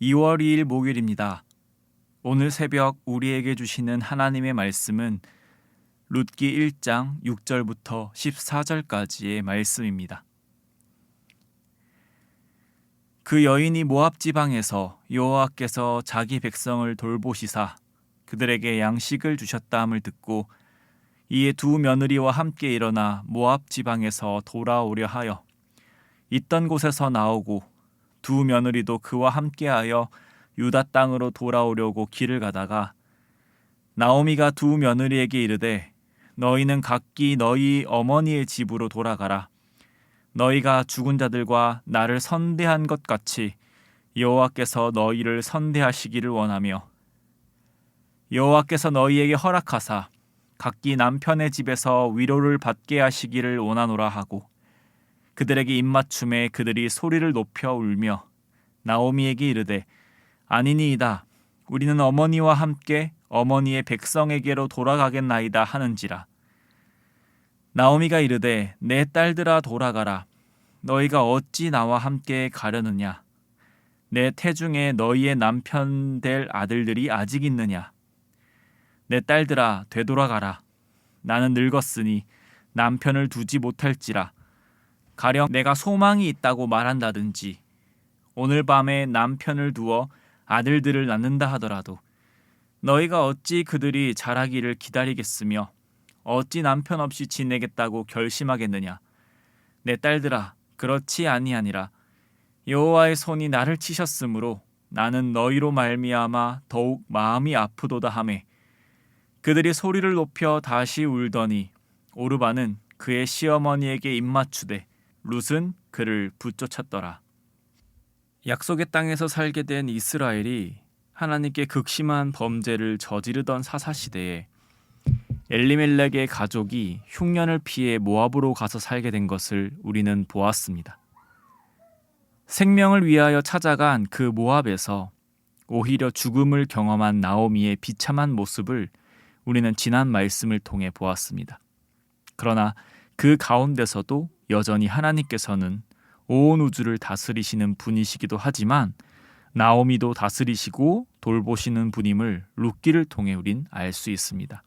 2월 2일 목요일입니다. 오늘 새벽 우리에게 주시는 하나님의 말씀은 룻기 1장 6절부터 14절까지의 말씀입니다. 그 여인이 모압 지방에서 여호와께서 자기 백성을 돌보시사 그들에게 양식을 주셨다함을 듣고 이에 두 며느리와 함께 일어나 모압 지방에서 돌아오려 하여 있던 곳에서 나오고 두 며느리도 그와 함께하여 유다 땅으로 돌아오려고 길을 가다가 나오미가 두 며느리에게 이르되 너희는 각기 너희 어머니의 집으로 돌아가라. 너희가 죽은 자들과 나를 선대한 것 같이 여호와께서 너희를 선대하시기를 원하며 여호와께서 너희에게 허락하사 각기 남편의 집에서 위로를 받게 하시기를 원하노라 하고 그들에게 입맞춤에 그들이 소리를 높여 울며 나오미에게 이르되 아니니이다. 우리는 어머니와 함께 어머니의 백성에게로 돌아가겠나이다 하는지라. 나오미가 이르되 내 딸들아 돌아가라. 너희가 어찌 나와 함께 가려느냐. 내 태중에 너희의 남편 될 아들들이 아직 있느냐. 내 딸들아 되돌아가라. 나는 늙었으니 남편을 두지 못할지라. 가령 내가 소망이 있다고 말한다든지 오늘 밤에 남편을 두어 아들들을 낳는다 하더라도 너희가 어찌 그들이 자라기를 기다리겠으며 어찌 남편 없이 지내겠다고 결심하겠느냐. 내 딸들아 그렇지 아니하니라. 여호와의 손이 나를 치셨으므로 나는 너희로 말미암아 더욱 마음이 아프도다 하매 그들이 소리를 높여 다시 울더니 오르바는 그의 시어머니에게 입맞추되 룻은 그를 붙쫓았더라. 약속의 땅에서 살게 된 이스라엘이 하나님께 극심한 범죄를 저지르던 사사시대에 엘리멜렉의 가족이 흉년을 피해 모압으로 가서 살게 된 것을 우리는 보았습니다. 생명을 위하여 찾아간 그 모압에서 오히려 죽음을 경험한 나오미의 비참한 모습을 우리는 지난 말씀을 통해 보았습니다. 그러나 그 가운데서도 여전히 하나님께서는 온 우주를 다스리시는 분이시기도 하지만 나오미도 다스리시고 돌보시는 분임을 룻기를 통해 우린 알 수 있습니다.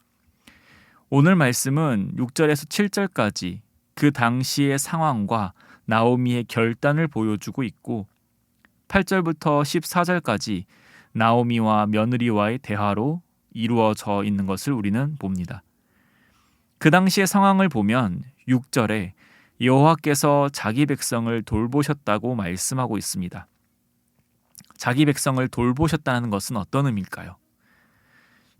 오늘 말씀은 6절에서 7절까지 그 당시의 상황과 나오미의 결단을 보여주고 있고 8절부터 14절까지 나오미와 며느리와의 대화로 이루어져 있는 것을 우리는 봅니다. 그 당시의 상황을 보면 6절에 여호와께서 자기 백성을 돌보셨다고 말씀하고 있습니다. 자기 백성을 돌보셨다는 것은 어떤 의미일까요?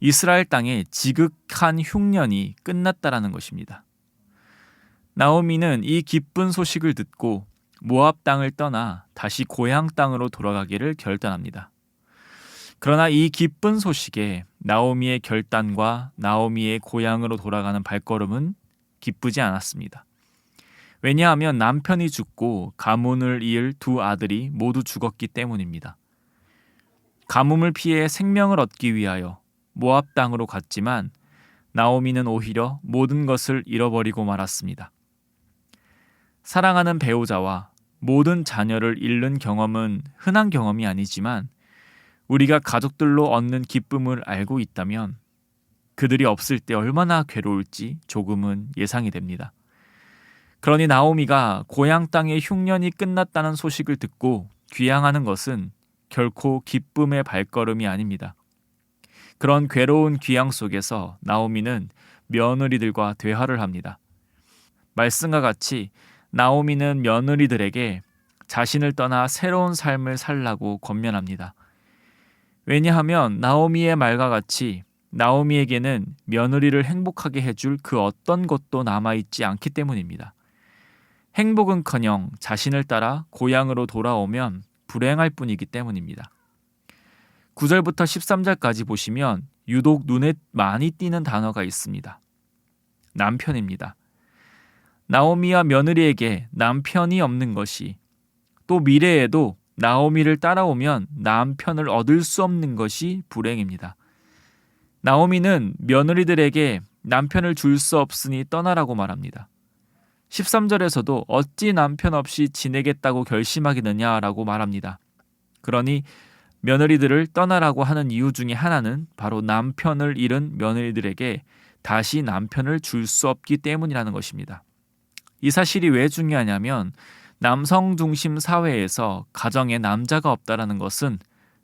이스라엘 땅에 지극한 흉년이 끝났다라는 것입니다. 나오미는 이 기쁜 소식을 듣고 모압 땅을 떠나 다시 고향 땅으로 돌아가기를 결단합니다. 그러나 이 기쁜 소식에 나오미의 결단과 나오미의 고향으로 돌아가는 발걸음은 기쁘지 않았습니다. 왜냐하면 남편이 죽고 가문을 이을 두 아들이 모두 죽었기 때문입니다. 가뭄을 피해 생명을 얻기 위하여 모압 땅으로 갔지만 나오미는 오히려 모든 것을 잃어버리고 말았습니다. 사랑하는 배우자와 모든 자녀를 잃는 경험은 흔한 경험이 아니지만 우리가 가족들로 얻는 기쁨을 알고 있다면 그들이 없을 때 얼마나 괴로울지 조금은 예상이 됩니다. 그러니 나오미가 고향 땅의 흉년이 끝났다는 소식을 듣고 귀향하는 것은 결코 기쁨의 발걸음이 아닙니다. 그런 괴로운 귀향 속에서 나오미는 며느리들과 대화를 합니다. 말씀과 같이 나오미는 며느리들에게 자신을 떠나 새로운 삶을 살라고 권면합니다. 왜냐하면 나오미의 말과 같이 나오미에게는 며느리를 행복하게 해줄 그 어떤 것도 남아있지 않기 때문입니다. 행복은커녕 자신을 따라 고향으로 돌아오면 불행할 뿐이기 때문입니다. 9절부터 13절까지 보시면 유독 눈에 많이 띄는 단어가 있습니다. 남편입니다. 나오미와 며느리에게 남편이 없는 것이 또 미래에도 나오미를 따라오면 남편을 얻을 수 없는 것이 불행입니다. 나오미는 며느리들에게 남편을 줄 수 없으니 떠나라고 말합니다. 13절에서도 어찌 남편 없이 지내겠다고 결심하겠느냐라고 말합니다. 그러니 며느리들을 떠나라고 하는 이유 중에 하나는 바로 남편을 잃은 며느리들에게 다시 남편을 줄 수 없기 때문이라는 것입니다. 이 사실이 왜 중요하냐면 남성 중심 사회에서 가정에 남자가 없다라는 것은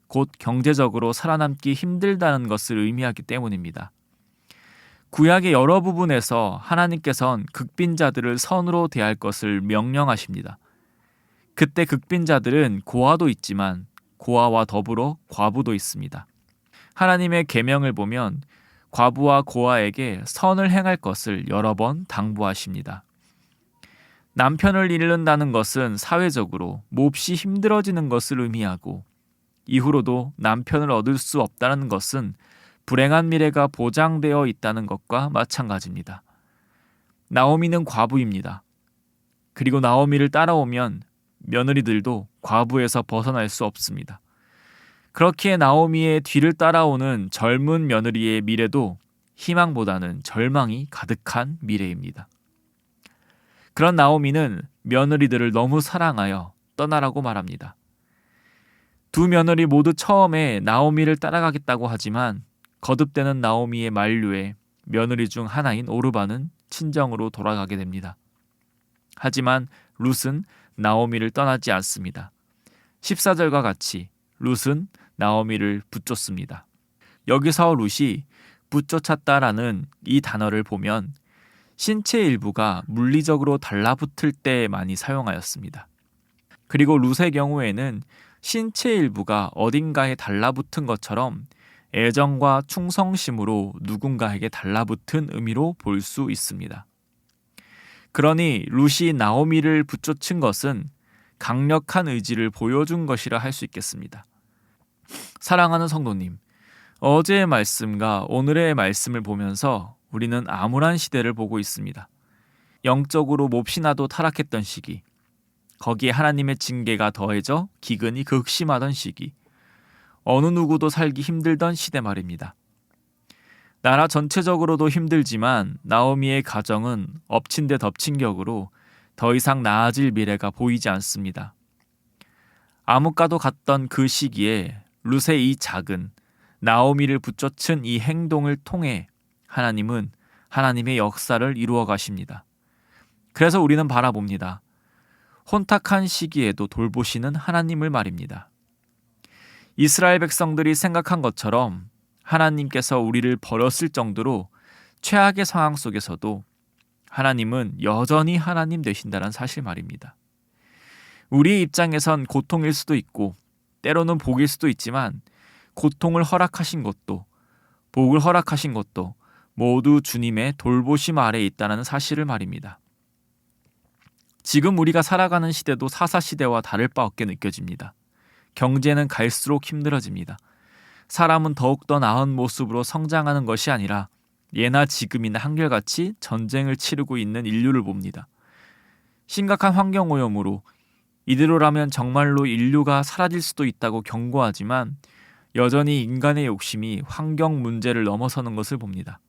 곧 경제적으로 살아남기 힘들다는 것을 의미하기 때문입니다. 구약의 여러 부분에서 하나님께서는 극빈자들을 선으로 대할 것을 명령하십니다. 그때 극빈자들은 고아도 있지만 고아와 더불어 과부도 있습니다. 하나님의 계명을 보면 과부와 고아에게 선을 행할 것을 여러 번 당부하십니다. 남편을 잃는다는 것은 사회적으로 몹시 힘들어지는 것을 의미하고 이후로도 남편을 얻을 수 없다는 것은 불행한 미래가 보장되어 있다는 것과 마찬가지입니다. 나오미는 과부입니다. 그리고 나오미를 따라오면 며느리들도 과부에서 벗어날 수 없습니다. 그렇기에 나오미의 뒤를 따라오는 젊은 며느리의 미래도 희망보다는 절망이 가득한 미래입니다. 그런 나오미는 며느리들을 너무 사랑하여 떠나라고 말합니다. 두 며느리 모두 처음에 나오미를 따라가겠다고 하지만 거듭되는 나오미의 만류에 며느리 중 하나인 오르바는 친정으로 돌아가게 됩니다. 하지만 룻은 나오미를 떠나지 않습니다. 14절과 같이 룻은 나오미를 붙쫓습니다. 여기서 룻이 붙쫓았다라는 이 단어를 보면 신체 일부가 물리적으로 달라붙을 때 많이 사용하였습니다. 그리고 룻의 경우에는 신체 일부가 어딘가에 달라붙은 것처럼 애정과 충성심으로 누군가에게 달라붙은 의미로 볼 수 있습니다. 그러니 룻이 나오미를 붙쫓은 것은 강력한 의지를 보여준 것이라 할 수 있겠습니다. 사랑하는 성도님, 어제의 말씀과 오늘의 말씀을 보면서 우리는 암울한 시대를 보고 있습니다. 영적으로 몹시나도 타락했던 시기, 거기에 하나님의 징계가 더해져 기근이 극심하던 시기, 어느 누구도 살기 힘들던 시대 말입니다. 나라 전체적으로도 힘들지만 나오미의 가정은 엎친 데 덮친 격으로 더 이상 나아질 미래가 보이지 않습니다. 암흑가도 갔던 그 시기에 룻의 이 작은 나오미를 붙쫓은 이 행동을 통해 하나님은 하나님의 역사를 이루어 가십니다. 그래서 우리는 바라봅니다. 혼탁한 시기에도 돌보시는 하나님을 말입니다. 이스라엘 백성들이 생각한 것처럼 하나님께서 우리를 버렸을 정도로 최악의 상황 속에서도 하나님은 여전히 하나님 되신다는 사실 말입니다. 우리의 입장에선 고통일 수도 있고 때로는 복일 수도 있지만 고통을 허락하신 것도 복을 허락하신 것도 모두 주님의 돌보심 아래에 있다는 사실을 말입니다. 지금 우리가 살아가는 시대도 사사시대와 다를 바 없게 느껴집니다. 경제는 갈수록 힘들어집니다. 사람은 더욱더 나은 모습으로 성장하는 것이 아니라 예나 지금이나 한결같이 전쟁을 치르고 있는 인류를 봅니다. 심각한 환경오염으로 이대로라면 정말로 인류가 사라질 수도 있다고 경고하지만 여전히 인간의 욕심이 환경 문제를 넘어서는 것을 봅니다.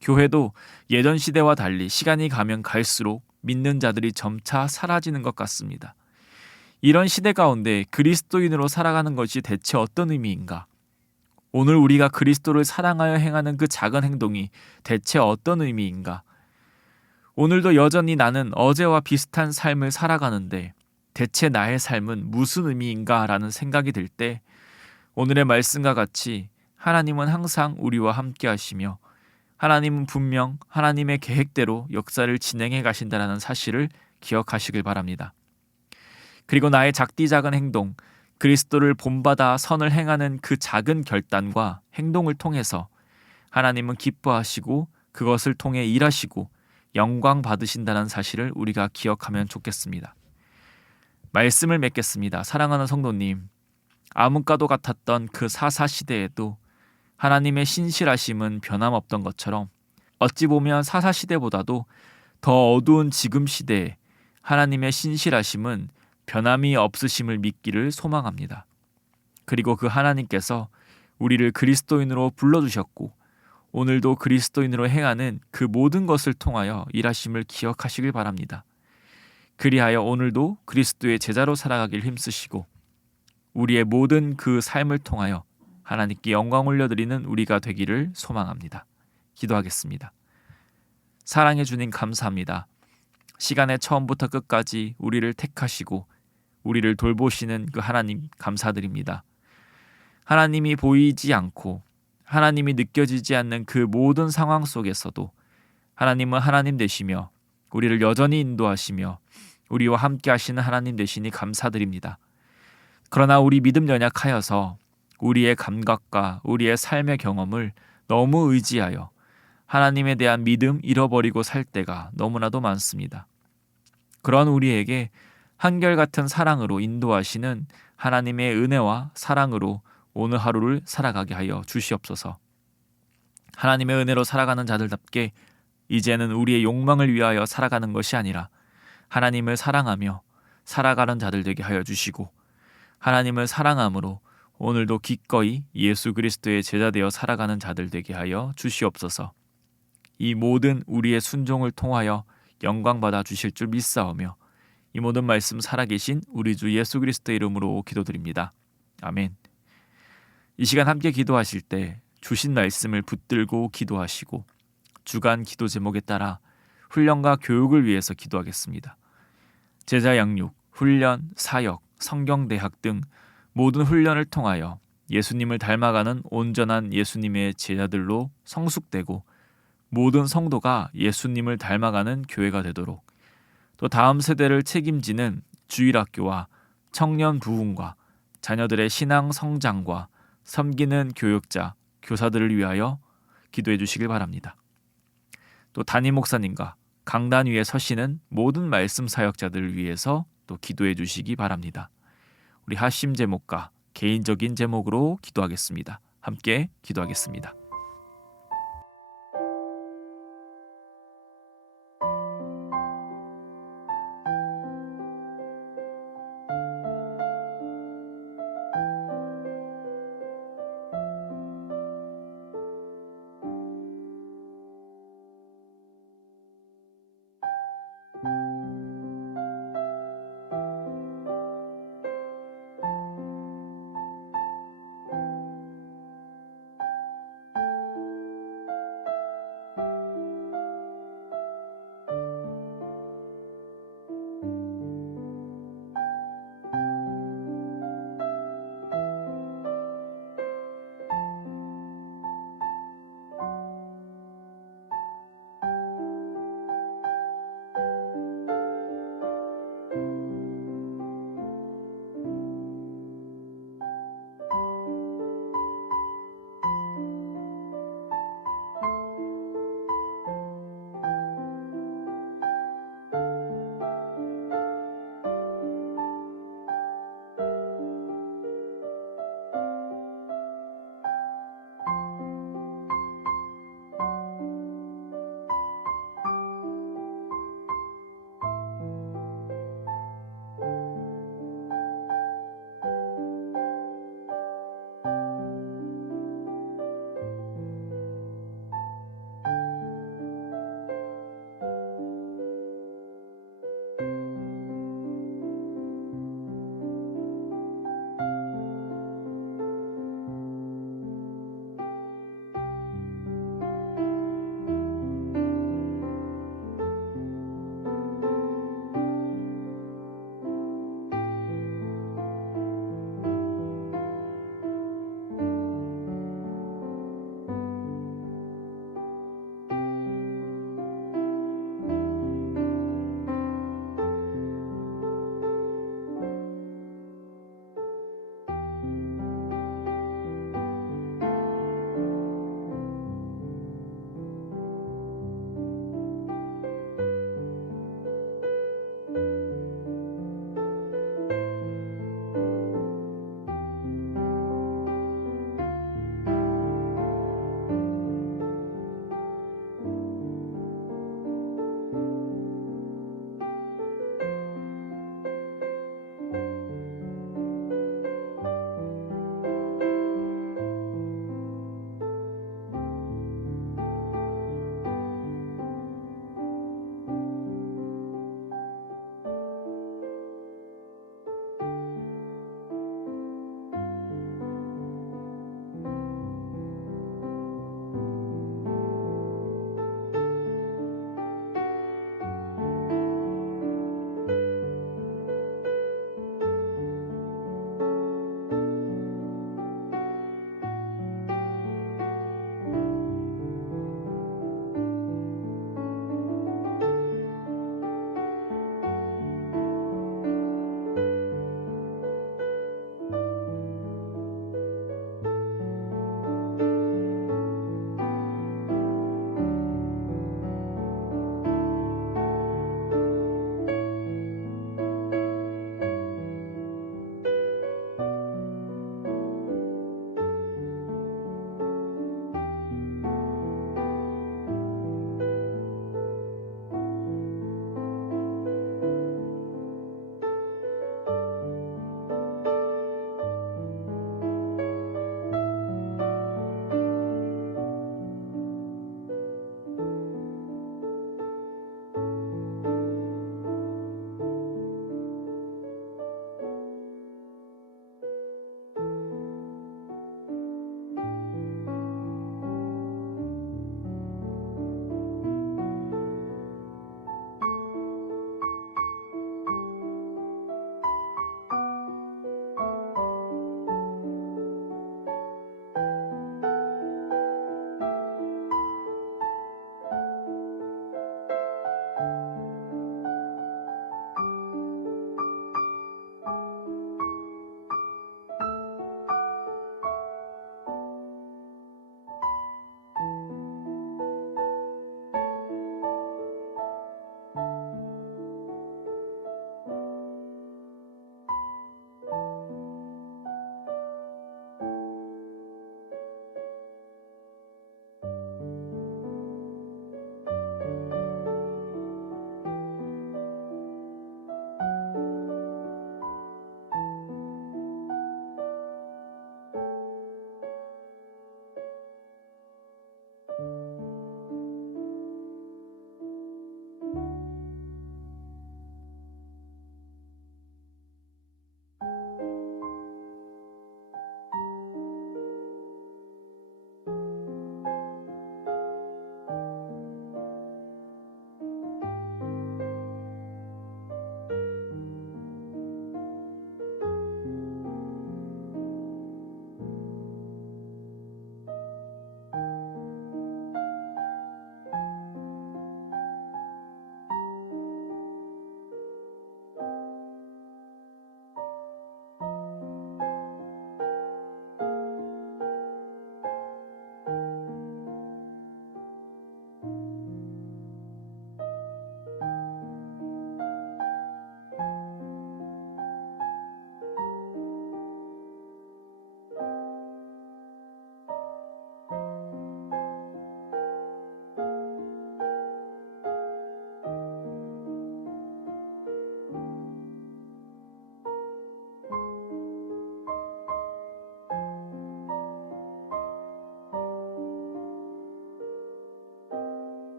교회도 예전 시대와 달리 시간이 가면 갈수록 믿는 자들이 점차 사라지는 것 같습니다. 이런 시대 가운데 그리스도인으로 살아가는 것이 대체 어떤 의미인가? 오늘 우리가 그리스도를 사랑하여 행하는 그 작은 행동이 대체 어떤 의미인가? 오늘도 여전히 나는 어제와 비슷한 삶을 살아가는데 대체 나의 삶은 무슨 의미인가? 라는 생각이 들 때 오늘의 말씀과 같이 하나님은 항상 우리와 함께 하시며 하나님은 분명 하나님의 계획대로 역사를 진행해 가신다는 사실을 기억하시길 바랍니다. 그리고 나의 작디 작은 행동, 그리스도를 본받아 선을 행하는 그 작은 결단과 행동을 통해서 하나님은 기뻐하시고 그것을 통해 일하시고 영광 받으신다는 사실을 우리가 기억하면 좋겠습니다. 말씀을 맺겠습니다. 사랑하는 성도님, 암흑가도 같았던 그 사사시대에도 하나님의 신실하심은 변함없던 것처럼 어찌 보면 사사시대보다도 더 어두운 지금 시대에 하나님의 신실하심은 변함이 없으심을 믿기를 소망합니다. 그리고 그 하나님께서 우리를 그리스도인으로 불러주셨고 오늘도 그리스도인으로 행하는 그 모든 것을 통하여 일하심을 기억하시길 바랍니다. 그리하여 오늘도 그리스도의 제자로 살아가길 힘쓰시고 우리의 모든 그 삶을 통하여 하나님께 영광 올려드리는 우리가 되기를 소망합니다. 기도하겠습니다. 사랑해 주님 감사합니다. 시간의 처음부터 끝까지 우리를 택하시고 우리를 돌보시는 그 하나님 감사드립니다. 하나님이 보이지 않고 하나님이 느껴지지 않는 그 모든 상황 속에서도 하나님은 하나님 되시며 우리를 여전히 인도하시며 우리와 함께 하시는 하나님 되시니 감사드립니다. 그러나 우리 믿음 연약하여서 우리의 감각과 우리의 삶의 경험을 너무 의지하여 하나님에 대한 믿음 잃어버리고 살 때가 너무나도 많습니다. 그런 우리에게 한결같은 사랑으로 인도하시는 하나님의 은혜와 사랑으로 오늘 하루를 살아가게 하여 주시옵소서. 하나님의 은혜로 살아가는 자들답게 이제는 우리의 욕망을 위하여 살아가는 것이 아니라 하나님을 사랑하며 살아가는 자들 되게 하여 주시고 하나님을 사랑함으로 오늘도 기꺼이 예수 그리스도의 제자 되어 살아가는 자들 되게 하여 주시옵소서. 이 모든 우리의 순종을 통하여 영광 받아 주실 줄 믿사오며 이 모든 말씀 살아계신 우리 주 예수 그리스도의 이름으로 기도드립니다. 아멘. 이 시간 함께 기도하실 때 주신 말씀을 붙들고 기도하시고 주간 기도 제목에 따라 훈련과 교육을 위해서 기도하겠습니다. 제자 양육, 훈련, 사역, 성경대학 등 모든 훈련을 통하여 예수님을 닮아가는 온전한 예수님의 제자들로 성숙되고 모든 성도가 예수님을 닮아가는 교회가 되도록 또 다음 세대를 책임지는 주일학교와 청년 부흥과 자녀들의 신앙 성장과 섬기는 교육자, 교사들을 위하여 기도해 주시길 바랍니다. 또 담임 목사님과 강단 위에 서시는 모든 말씀 사역자들을 위해서 또 기도해 주시기 바랍니다. 우리 하심 제목과 개인적인 제목으로 기도하겠습니다. 함께 기도하겠습니다.